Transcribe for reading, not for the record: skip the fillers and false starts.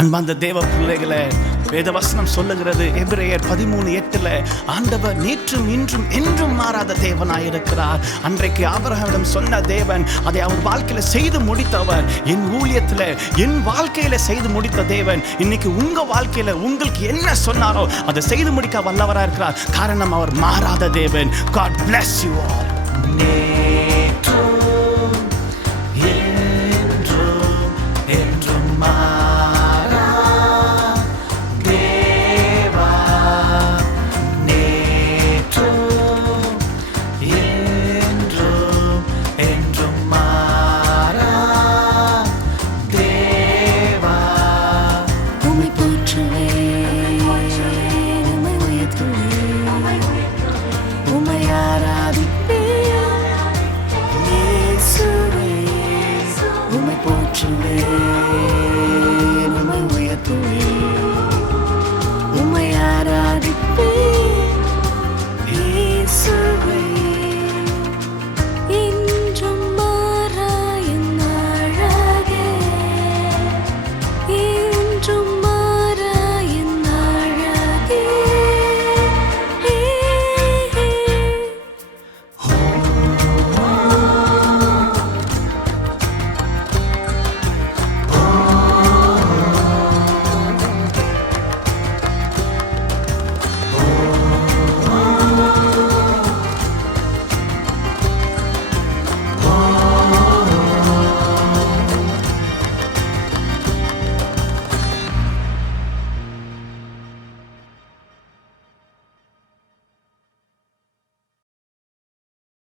அன்பார்ந்த தேவ பிள்ளைகளே, வேதவசனம் சொல்லுகிறது எபிரேயர் 13:8 ஆண்டவர் நேற்றும் இன்றும் என்றும் மாறாத தேவனாயிருக்கிறார். அன்றைக்கு ஆபிரகாமிடம் சொன்ன தேவன் அதை அவர் வாழ்க்கையில செய்து முடித்தவர். என் ஊழியத்துல என் வாழ்க்கையில செய்து முடித்த தேவன் இன்னைக்கு உங்க வாழ்க்கையில உங்களுக்கு என்ன சொன்னாரோ அதை செய்து முடிக்க வல்லவரா இருக்கிறார். காரணம் அவர் மாறாத தேவன். God bless you all. உம்மை ஆராதிப்பேன்.